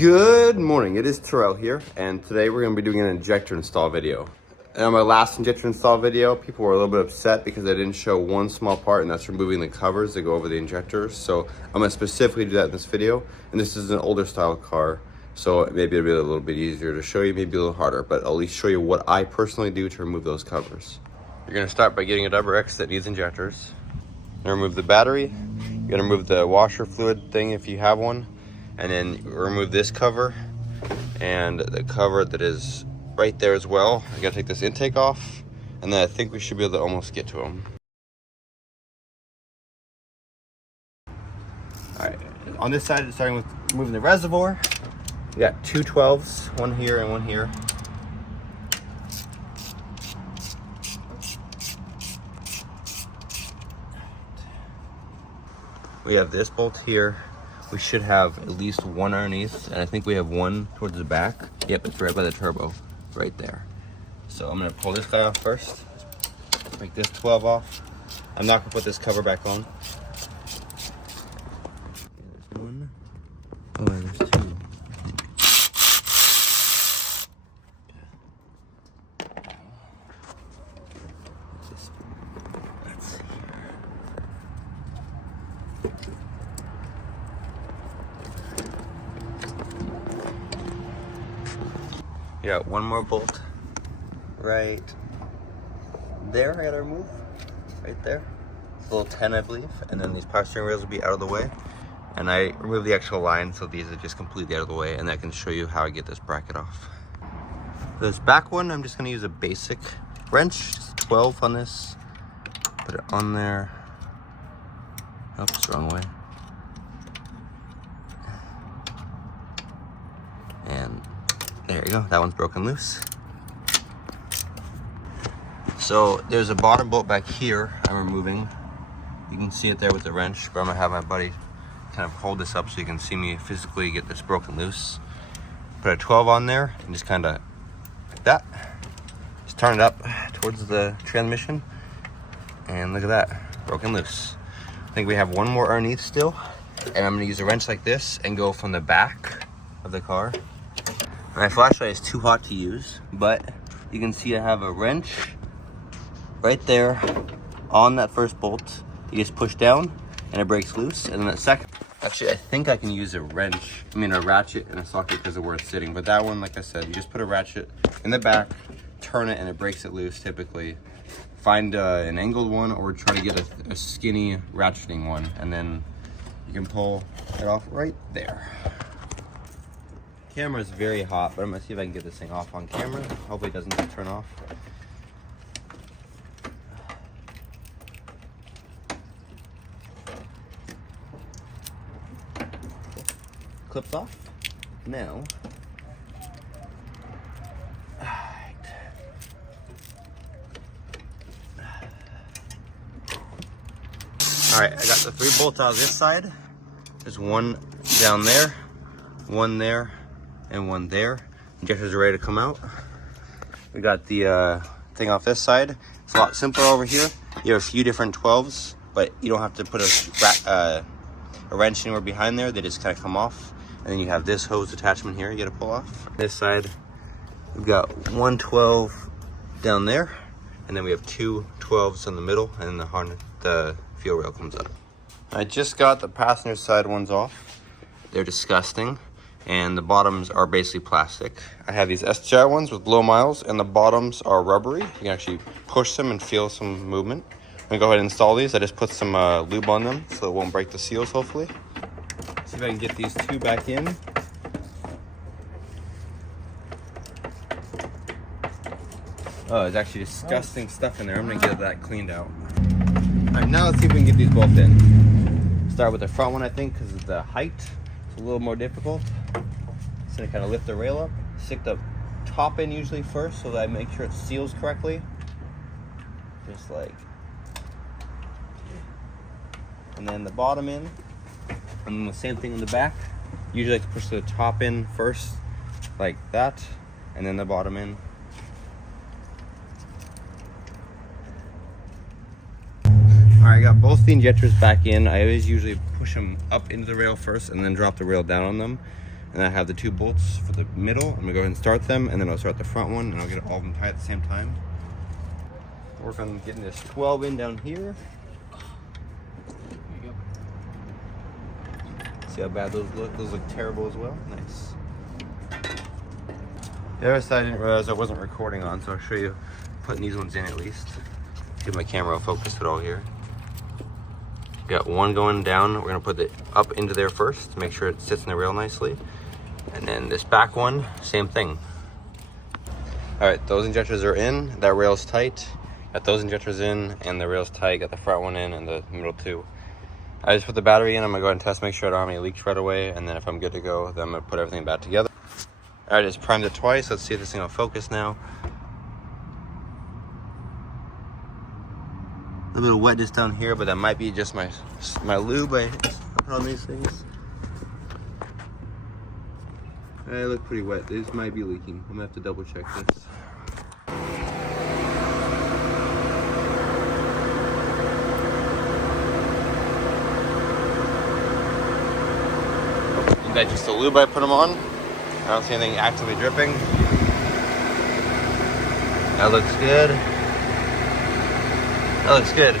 Good morning, it is Terrell here, and today we're going to be doing an injector install video. And on my last injector install video, people were a little bit upset because I didn't show one small part, and that's removing the covers that go over the injectors. So I'm going to specifically do that in this video, and this is an older style car, so maybe it'll be a little bit easier to show you, maybe a little harder, but I'll at least show you what I personally do to remove those covers. You're going to start by getting a Wrx that needs injectors. You're going to remove the battery, you're going to remove the washer fluid thing if you have one, and then remove this cover and the cover that is right there as well. You gotta take this intake off, and then I think we should be able to almost get to them. All right, on this side, starting with removing the reservoir, we got two 12s, one here and one here. We have this bolt here. We should have at least one underneath, and I think we have one towards the back. Yep, it's right by the turbo, right there. So I'm gonna pull this guy off first. Take this 12 off. I'm not gonna put this cover back on. There's one. Oh, there's two. Let's see. You got one more bolt right there. I gotta remove right there. It's a little 10, I believe, and then these power steering rails will be out of the way. And I removed the actual line, so these are just completely out of the way, and I can show you how I get this bracket off. For this back one, I'm just gonna use a basic wrench, just 12 on this. Put it on there. Oops, wrong way. And there you go, that one's broken loose. So there's a bottom bolt back here I'm removing. You can see it there with the wrench, but I'm gonna have my buddy kind of hold this up so you can see me physically get this broken loose. Put a 12 on there and just kind of like that. Just turn it up towards the transmission, and look at that, broken loose. I think we have one more underneath still, and I'm gonna use a wrench like this and go from the back of the car. My flashlight is too hot to use, but you can see I have a wrench right there on that first bolt. You just push down and it breaks loose, and then that second, actually I think I can use a ratchet and a socket because of where it's sitting, but that one, like I said, you just put a ratchet in the back, turn it, and it breaks it loose typically. Find an angled one or try to get a skinny ratcheting one, and then you can pull it off right there. Camera is very hot, but I'm gonna see if I can get this thing off on camera. Hopefully it doesn't just turn off. Clips off. Now, all right, I got the 3 bolts out of this side. There's one down there, one there, and one there. Injectors are ready to come out. We got the thing off this side. It's a lot simpler over here. You have a few different 12s, but you don't have to put a wrench anywhere behind there. They just kind of come off. And then you have this hose attachment here you gotta pull off. This side, we've got one 12 down there, and then we have 2 12s in the middle, and then the fuel rail comes up. I just got the passenger side ones off. They're disgusting, and the bottoms are basically plastic. I have these STI ones with low miles, and the bottoms are rubbery. You can actually push them and feel some movement. I'm gonna go ahead and install these. I just put some lube on them so it won't break the seals, hopefully. See if I can get these 2 back in. Oh, there's actually disgusting stuff in there. I'm gonna get that cleaned out. All right, now let's see if we can get these both in. Start with the front one, I think, because of the height. It's a little more difficult. Just gonna kind of lift the rail up, stick the top in usually first so that I make sure it seals correctly. Just like, and then the bottom in. And then the same thing in the back. Usually I like to push the top in first, like that, and then the bottom in. All right, I got both the injectors back in. I always usually push them up into the rail first and then drop the rail down on them. And I have the 2 bolts for the middle. I'm gonna go ahead and start them, and then I'll start the front one, and I'll get all of them tied at the same time. Work on getting this 12 in down here. There you go. See how bad those look? Those look terrible as well. Nice. The other side I didn't realize I wasn't recording on, so I'll show you putting these ones in at least. Get my camera focused at all here. Got one going down. We're gonna put it up into there first to make sure it sits in the rail nicely. And then this back one, same thing. All right, those injectors are in. That rail's tight. Got those injectors in and the rail's tight. Got the front one in and the middle 2. I just put the battery in. I'm gonna go ahead and test, make sure I don't have any leaks right away. And then if I'm good to go, then I'm gonna put everything back together. All right, just primed it twice. Let's see if this thing will focus now. A little bit of wetness down here, but that might be just my lube I put on these things. They look pretty wet. This might be leaking. I'm gonna have to double check this. Is that just the lube I put them on? I don't see anything actively dripping. That looks good. That looks good.